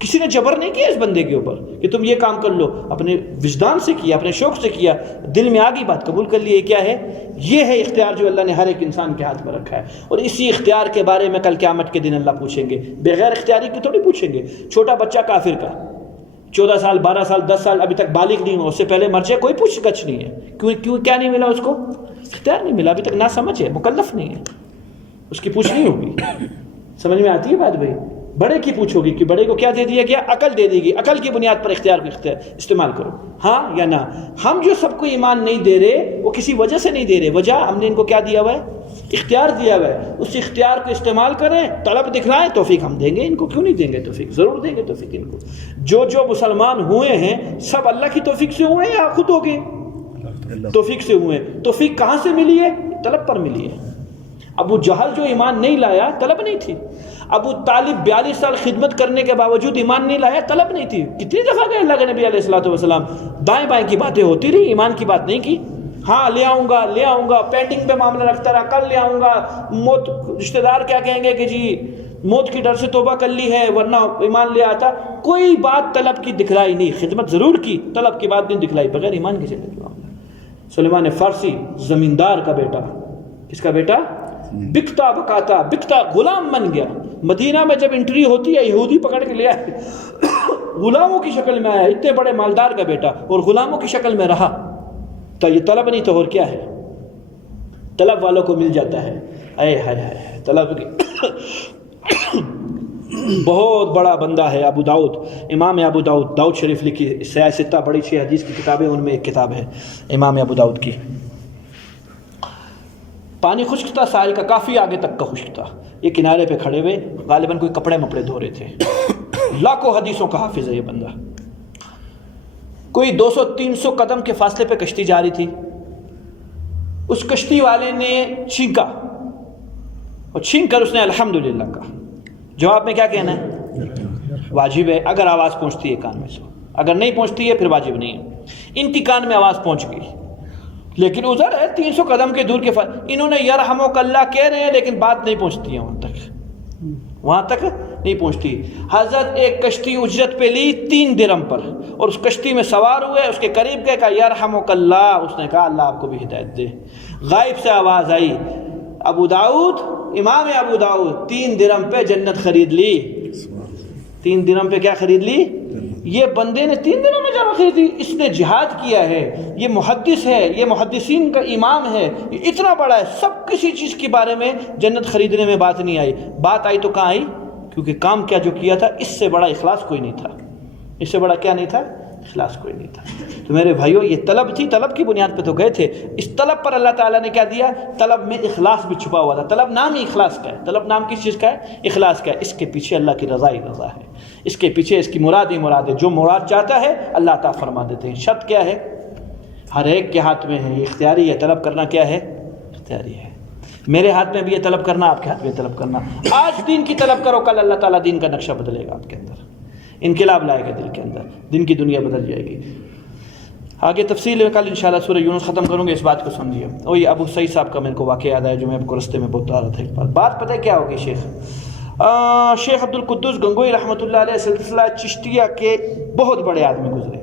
کسی نے جبر نہیں کیا اس بندے کے اوپر کہ تم یہ کام کر لو. اپنے وجدان سے کیا، اپنے شوق سے کیا، دل میں آ گئی بات، قبول کر لی. یہ کیا ہے؟ یہ ہے اختیار جو اللہ نے ہر ایک انسان کے ہاتھ میں رکھا ہے. اور اسی اختیار کے بارے میں کل قیامت کے دن اللہ پوچھیں گے. بغیر اختیاری کی تھوڑی پوچھیں گے. چھوٹا بچہ کافر کا 14 سال 12 سال 10 سال ابھی تک بالغ نہیں ہوا، اس سے پہلے مر جائے، کوئی پوچھ گچھ نہیں ہے. کیوں کیا نہیں ملا اس کو؟ اختیار نہیں ملا، ابھی تک نہ سمجھ ہے، مکلف نہیں ہے، اس کی پوچھ نہیں ہوگی. سمجھ میں آتی ہے بات بھائی؟ بڑے کی پوچھ ہوگی کہ بڑے کو کیا دے دیا گیا؟ عقل دے دی گئی. عقل کی بنیاد پر اختیار کو استعمال کرو، ہاں یا نہ. ہم جو سب کو ایمان نہیں دے رہے وہ کسی وجہ سے نہیں دے رہے. وجہ ہم نے ان کو کیا دیا ہوا ہے؟ اختیار دیا ہوا ہے. اس اختیار کو استعمال کریں، طلب دکھلائیں، توفیق ہم دیں گے ان کو. کیوں نہیں دیں گے توفیق؟ ضرور دیں گے توفیق ان کو. جو مسلمان ہوئے ہیں سب اللہ کی توفیق سے ہوئے ہیں یا خود ہو گئے؟ توفیق سے ہوئے. توفیق کہاں سے ملی ہے؟ طلب پر ملی ہے. ابو جہل جو ایمان نہیں لایا، طلب نہیں تھی. ابو طالب 42 سال خدمت کرنے کے باوجود ایمان نہیں لایا، طلب نہیں تھی. کتنی دفعہ گئے اللہ کے نبی علیہ السلام، دائیں بائیں کی باتیں ہوتی رہی، ایمان کی بات نہیں کی. ہاں لے آؤں گا، پینڈنگ پہ معاملہ رکھتا رہا، کل لے آؤں گا. موت، رشتہ دار کیا کہیں گے کہ جی موت کی ڈر سے توبہ کر لی ہے ورنہ ایمان لے آتا. کوئی بات طلب کی دکھلائی نہیں. خدمت ضرور کی، طلب کی بات نہیں دکھلائی. بغیر ایمان کے چلنے کا معاملہ. سلیمان فارسی زمیندار کا بیٹا، کس کا بیٹا؟ بکتا بکاتا، بکتا غلام بن گیا. مدینہ میں جب انٹری ہوتی ہے یہودی پکڑ کے لیا، غلاموں کی شکل میں آیا. اتنے بڑے مالدار کا بیٹا اور غلاموں کی شکل میں رہا. تو یہ طلب نہیں تو اور کیا ہے؟ طلب والوں کو مل جاتا ہے. اے ہائے ہائے، طلب کی بہت بڑا بندہ ہے ابو داؤد، امام ابو داؤد، داؤد شریف لکھی، سیاہ ستہ بڑی 6 حدیث کی کتابیں، ان میں ایک کتاب ہے امام ابو داؤد کی۔ پانی خشک تھا ساحل کا، کافی آگے تک کا خشک تھا، یہ کنارے پہ کھڑے ہوئے غالباً کوئی کپڑے مپڑے دھو رہے تھے۔ لاکھوں حدیثوں کا حافظ ہے یہ بندہ۔ کوئی 200-300 قدم کے فاصلے پہ کشتی جا رہی تھی، اس کشتی والے نے چھینکا اور چھینک کر اس نے الحمدللہ کہا۔ جواب میں کیا کہنا ہے؟ واجب ہے اگر آواز پہنچتی ہے کان میں سے، اگر نہیں پہنچتی ہے پھر واجب نہیں ہے۔ ان کی کان میں آواز پہنچ گئی، لیکن ادھر ہے 300 قدم کے دور کے انہوں نے یرحمک اللہ کہہ رہے ہیں لیکن بات نہیں پہنچتی ہے وہاں تک نہیں پہنچتی۔ حضرت ایک کشتی اجرت پہ لی 3 درہم پر، اور اس کشتی میں سوار ہوئے، اس کے قریب گئے، کہا یرحمک اللہ، اس نے کہا اللہ آپ کو بھی ہدایت دے۔ غائب سے آواز آئی، ابو داؤد، امام ابو داؤد 3 درہم پہ جنت خرید لی۔ 3 درہم پہ کیا خرید لی؟ یہ بندے نے 3 دنوں میں جنت خریدی، اس نے جہاد کیا ہے، یہ محدث ہے، یہ محدثین کا امام ہے، یہ اتنا بڑا ہے، سب کسی چیز کے بارے میں جنت خریدنے میں بات نہیں آئی۔ بات آئی تو کہاں آئی؟ کیونکہ کام کیا جو کیا تھا اس سے بڑا اخلاص کوئی نہیں تھا، اس سے بڑا کیا نہیں تھا؟ اخلاص کوئی نہیں تھا۔ تو میرے بھائیو، یہ طلب تھی، طلب کی بنیاد پہ تو گئے تھے، اس طلب پر اللہ تعالیٰ نے کیا دیا؟ طلب میں اخلاص بھی چھپا ہوا تھا۔ طلب نام ہی اخلاص کا ہے۔ طلب نام کس چیز کا ہے؟ اخلاص کا ہے۔ اس کے پیچھے اللہ کی رضا ہی رضا ہے، اس کے پیچھے اس کی مراد ہی مراد ہے۔ جو مراد چاہتا ہے اللہ عطا فرما دیتے ہیں۔ شرط کیا ہے؟ ہر ایک کے ہاتھ میں ہے، یہ اختیاری ہے۔ طلب کرنا کیا ہے؟ اختیاری ہے۔ میرے ہاتھ میں بھی ہے طلب کرنا، آپ کے ہاتھ میں طلب کرنا۔ آج دین کی طلب کرو، کل اللہ تعالیٰ دین کا نقشہ بدلے گا آپ کے اندر، انقلاب لائے گا دل کے اندر، دن کی دنیا بدل جائے گی۔ آگے تفصیل ہے، کل انشاءاللہ سورہ یونس ختم کروں گے، اس بات کو سمجھیے۔ وہی ابو سعید صاحب کا میرے کو واقعہ یاد آیا جو میں آپ کو رستے میں بتا رہا تھا ایک بات پتہ ہے کیا ہوگی؟ شیخ عبد القدوس گنگوئی رحمۃ اللہ علیہ سلسلہ چشتیہ کے بہت بڑے آدمی گزرے،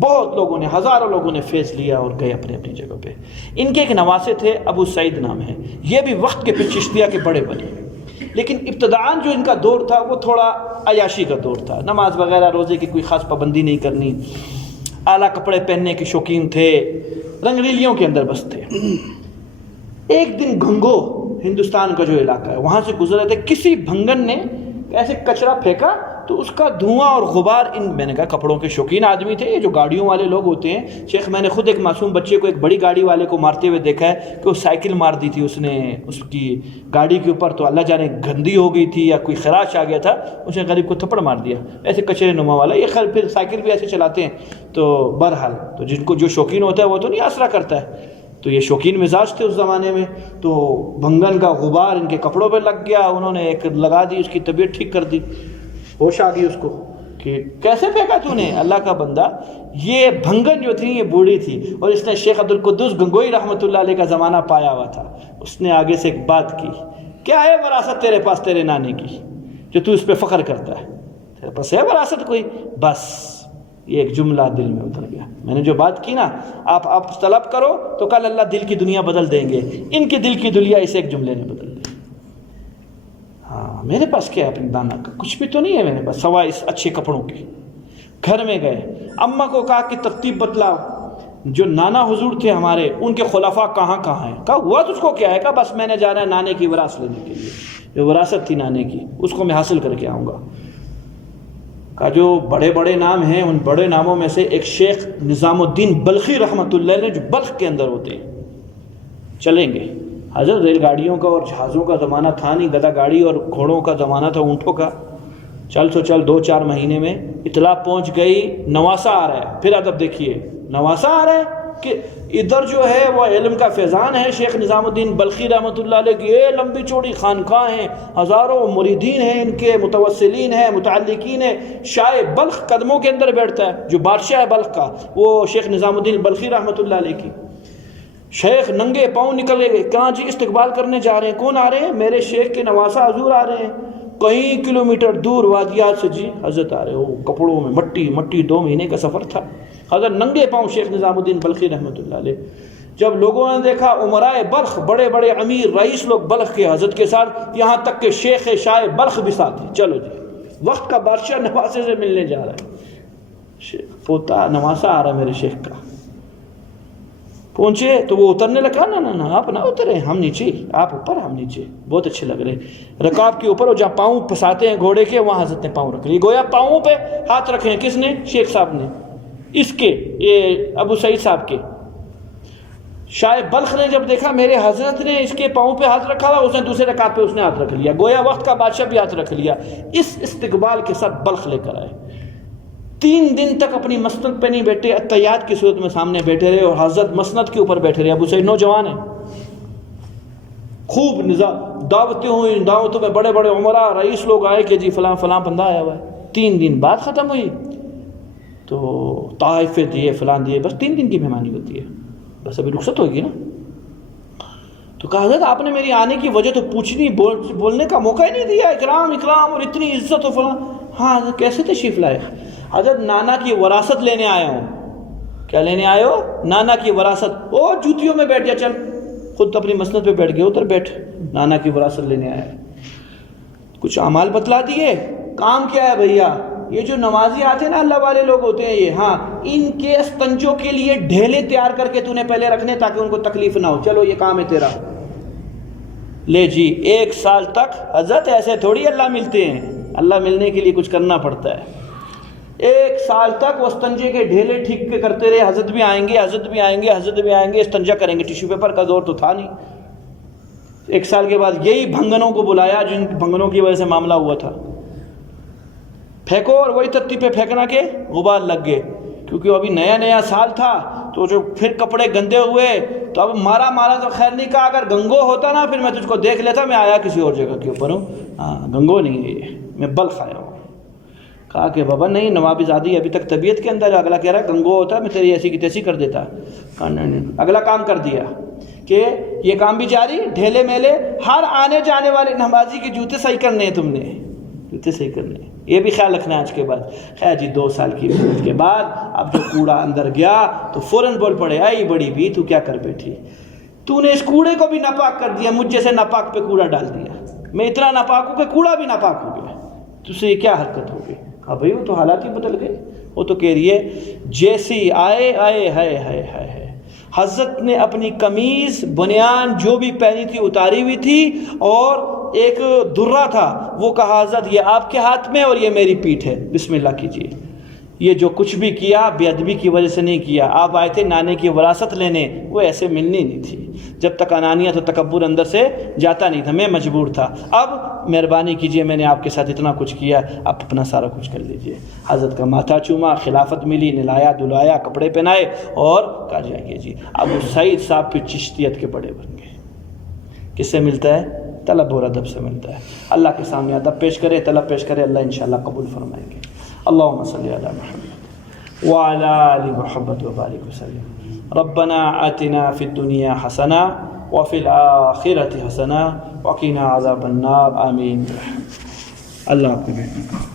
بہت لوگوں نے، ہزاروں لوگوں نے فیض لیا اور گئے اپنے اپنی جگہ پہ۔ ان کے ایک نواسے تھے، ابو سعید نام ہے، یہ بھی وقت کے پھر چشتیہ کے بڑے بنے، لیکن ابتداءً جو ان کا دور تھا وہ تھوڑا عیاشی کا دور تھا، نماز وغیرہ روزے کی کوئی خاص پابندی نہیں کرنی، اعلیٰ کپڑے پہننے کے شوقین تھے، رنگریلیوں کے اندر بس تھے۔ ایک دن گھنگو ہندوستان کا جو علاقہ ہے وہاں سے گزرے تھے، کسی بھنگن نے ایسے کچرا پھینکا تو اس کا دھواں اور غبار، میں نے کہا کپڑوں کے شوقین آدمی تھے، یہ جو گاڑیوں والے لوگ ہوتے ہیں، شیخ میں نے خود ایک معصوم بچے کو ایک بڑی گاڑی والے کو مارتے ہوئے دیکھا ہے کہ وہ سائیکل مار دی تھی اس نے اس کی گاڑی کے اوپر، تو اللہ جانے گندی ہو گئی تھی یا کوئی خراش آ گیا تھا، اس نے غریب کو تھپڑ مار دیا، ایسے کچرے نما والا۔ یہ خیر پھر سائیکل بھی ایسے چلاتے ہیں، تو بہرحال تو جن کو جو شوقین ہوتا ہے وہ تو نہیں آسرا کرتا ہے، تو یہ شوقین مزاج تھے اس زمانے میں، تو بھنگن کا غبار ان کے کپڑوں پہ لگ گیا، انہوں نے ایک لگا دی، اس کی طبیعت ٹھیک کر دی، ہوش آ گئی اس کو کہ کیسے پھینکا تو نے؟ اللہ کا بندہ، یہ بھنگن جو تھی یہ بوڑھی تھی، اور اس نے شیخ عبد القدوس گنگوئی رحمۃ اللہ علیہ کا زمانہ پایا ہوا تھا۔ اس نے آگے سے ایک بات کی، کیا ہے وراثت تیرے پاس تیرے نانے کی جو تو اس پہ فخر کرتا ہے؟ تیرے پاس ہے وراثت کوئی؟ بس یہ ایک جملہ دل میں اتر گیا، میں نے جو بات کی نا، آپ طلب کرو تو کل اللہ دل کی دنیا بدل دیں گے، ان کے دل کی دنیا اسے ایک جملے نے بدل دی۔ ہاں میرے پاس کیا ہے اپنے دانا کا؟ کچھ بھی تو نہیں ہے میرے پاس سوائے اس اچھے کپڑوں کے۔ گھر میں گئے، اماں کو کہا کہ ترتیب بتلاؤ، جو نانا حضور تھے ہمارے ان کے خلفاء کہاں کہاں ہیں؟ کہا ہوا تجھ کو کیا ہے؟ کہا بس میں نے جانا ہے نانے کی وراثت لینے کے لیے، جو وراثت تھی نانے کی اس کو میں حاصل کر کے آؤں گا۔ کہا جو بڑے بڑے نام ہیں ان بڑے ناموں میں سے ایک شیخ نظام الدین بلخی رحمۃ اللہ علیہ جو بلخ کے اندر ہوتے ہیں، چلیں گے۔ حضرت ریل گاڑیوں کا اور جہازوں کا زمانہ تھا نہیں، گدا گاڑی اور گھوڑوں کا زمانہ تھا، اونٹوں کا۔ چل 2-4 مہینے میں اطلاع پہنچ گئی نواسا آ رہا ہے۔ پھر ادب دیکھیے، نواسا آ رہا ہے کہ ادھر جو ہے وہ علم کا فیضان ہے، شیخ نظام الدین بلخی رحمۃ اللہ علیہ کی یہ لمبی چوڑی خانقاہ ہیں، ہزاروں مریدین ہیں ان کے، متوسلین ہیں، متعلقین ہیں۔ شاہ بلخ قدموں کے اندر بیٹھتا ہے، جو بادشاہ ہے بلخ کا وہ شیخ نظام الدین بلخی رحمۃ اللہ علیہ کی۔ شیخ ننگے پاؤں نکلے گئے، کہاں جی استقبال کرنے جا رہے ہیں؟ کون آ رہے ہیں؟ میرے شیخ کے نواسا حضور آ رہے ہیں۔ کئی کلومیٹر دور وادیات سے جی حضرت آ رہے ہو، کپڑوں میں مٹی 2 مہینے کا سفر تھا۔ حضرت ننگے پاؤں شیخ نظام الدین بلخی رحمۃ اللہ علیہ۔ جب لوگوں نے دیکھا عمرائے بلخ، بڑے بڑے امیر رئیس لوگ بلخ کے حضرت کے ساتھ، یہاں تک کہ شیخ شاہ بلخ بھی ساتھ ہیں، چلو جی وقت کا بادشاہ نواسے سے ملنے جا رہا ہے، پوتا نواسا آ رہا ہے میرے شیخ کا۔ پہنچے تو وہ اترنے لگا، نہ آپ نہ اترے، ہم نیچے، آپ اوپر ہم نیچے، بہت اچھے لگ رہے۔ رکاب کے اوپر، اور جہاں پاؤں پھنساتے ہیں گھوڑے کے، وہاں حضرت نے پاؤں رکھ لیے، گویا پاؤں پہ ہاتھ رکھے ہیں۔ کس نے؟ شیخ صاحب نے، اس کے، یہ ابو سعید صاحب کے۔ شاہ بلخ نے جب دیکھا میرے حضرت نے اس کے پاؤں پہ ہاتھ رکھا ہوا، اس نے دوسرے رکعت پہ اس نے ہاتھ رکھ لیا، گویا وقت کا بادشاہ بھی ہاتھ رکھ لیا۔ اس استقبال کے ساتھ بلخ لے کر آئے۔ 3 دن تک اپنی مسند پہ نہیں بیٹھے، اتحیات کی صورت میں سامنے بیٹھے رہے، اور حضرت مسند کے اوپر بیٹھے رہے۔ ابو سعید نوجوان ہیں، خوب نظام دعوتیں ہوئی، دعوتوں میں بڑے بڑے عمراء رئیس لوگ آئے کہ جی فلاں فلاں بندہ آیا ہوا ہے۔ 3 دن بعد ختم ہوئی تو تحائف دیے، فلاں دیے، بس 3 دن کی مہمانی ہوتی ہے، بس ابھی رخصت ہوگی نا۔ تو کہا حضرت آپ نے میری آنے کی وجہ تو پوچھنی، بولنے کا موقع ہی نہیں دیا، اکرام اور اتنی عزت و فلاں۔ ہاں حضرت کیسے تشریف لائے؟ حضرت نانا کی وراثت لینے آیا ہوں۔ کیا لینے آئے ہو؟ نانا کی وراثت۔ او جوتیوں میں بیٹھ جا، چل خود اپنی مسند پہ بیٹھ گیا، ادھر بیٹھ، نانا کی وراثت لینے آیا ہے۔ کچھ اعمال بتلا دیے۔ کام کیا ہے بھیا؟ یہ جو نمازی آتے ہیں نا، اللہ والے لوگ ہوتے ہیں یہ، ہاں ان کے استنجوں کے لیے ڈھیلے تیار کر کے تو نے پہلے رکھنے تاکہ ان کو تکلیف نہ ہو، چلو یہ کام ہے تیرا، لے جی۔ 1 سال تک حضرت ایسے تھوڑی اللہ ملتے ہیں، اللہ ملنے کے لیے کچھ کرنا پڑتا ہے۔ 1 سال تک وہ استنجے کے ڈھیلے ٹھیک کے کرتے رہے، حضرت بھی آئیں گے، حضرت بھی آئیں گے، حضرت بھی آئیں گے، استنجا کریں گے، ٹیشو پیپر کا زور تو تھا نہیں۔ 1 سال کے بعد یہی بھنگنوں کو بلایا جن بھنگنوں کی وجہ سے معاملہ ہوا تھا، پھینکو، اور وہی ترتیب پہ پھینکنا کے غبار لگ گئے، کیونکہ ابھی نیا سال تھا تو جو پھر کپڑے گندے ہوئے تو اب مارا تو خیر نہیں کہا، اگر گنگو ہوتا نا پھر میں تجھ کو دیکھ لیتا، میں آیا کسی اور جگہ کے اوپر ہوں، ہاں گنگو نہیں ہے یہ، میں بلخ آیا ہوں۔ کہا کہ بابا نہیں، نواب زادی ابھی تک طبیعت کے اندر ہے، اگلا کہہ رہا ہے گنگو ہوتا میں تیری ایسی کی تیسی کر دیتا۔ کہا نہیں، اگلا کام کر دیا کہ یہ کام بھی جاری، ڈھیلے میلے، ہر آنے جانے والے نمازی کے جوتے صحیح کرنے ہیں، تم نے جوتے صحیح کرنے ہیں، یہ بھی خیال رکھنا ہے آج کے بعد۔ خیر جی 2 سال کی محنت کے بعد اب جو کوڑا اندر گیا تو فوراً بول پڑے، آئی بڑی بھی تو کیا کر بیٹھی، تو نے اس کوڑے کو بھی ناپاک کر دیا، مجھ جیسے ناپاک پہ کوڑا ڈال دیا، میں اتنا ناپاک ہوں کہ کوڑا بھی ناپاک ہو گیا، تجھ سے یہ کیا حرکت ہو گئی؟ ہاں بھائی وہ تو حالات ہی بدل گئے۔ وہ تو کہہ رہی ہے جیسی آئے ہائے حضرت نے اپنی قمیض بنیان جو بھی پہنی تھی اتاری ہوئی تھی، اور ایک درہ تھا، وہ کہا حضرت یہ آپ کے ہاتھ میں اور یہ میری پیٹھ ہے، بسم اللہ کیجیے۔ یہ جو کچھ بھی کیا بے ادبی کی وجہ سے نہیں کیا، آپ آئے تھے نانے کی وراثت لینے، وہ ایسے ملنی نہیں تھی، جب تک انانیت و تکبر اندر سے جاتا نہیں تھا، میں مجبور تھا، اب مہربانی کیجیے میں نے آپ کے ساتھ اتنا کچھ کیا، آپ اپنا سارا کچھ کر لیجیے۔ حضرت کا ماتھا چوما، خلافت ملی، نلایا دلایا، کپڑے پہنائے، اور کہا جائے جی ابو سعید صاحب پھر چشتیت کے بڑے بن گئے۔ کس سے ملتا ہے؟ طلب اور ادب سے ملتا ہے۔ اللہ کے سامنے ادب پیش کرے، طلب پیش کرے، اللہ انشاءاللہ قبول فرمائیں گے۔ اللہم صلی علی محمد وعلی آل محمد وبارک وسلم۔ ربنا آتنا فی الدنیا حسنہ وفی الآخرۃ حسنہ وقنا عذاب النار، آمین۔ اللہ آپ کو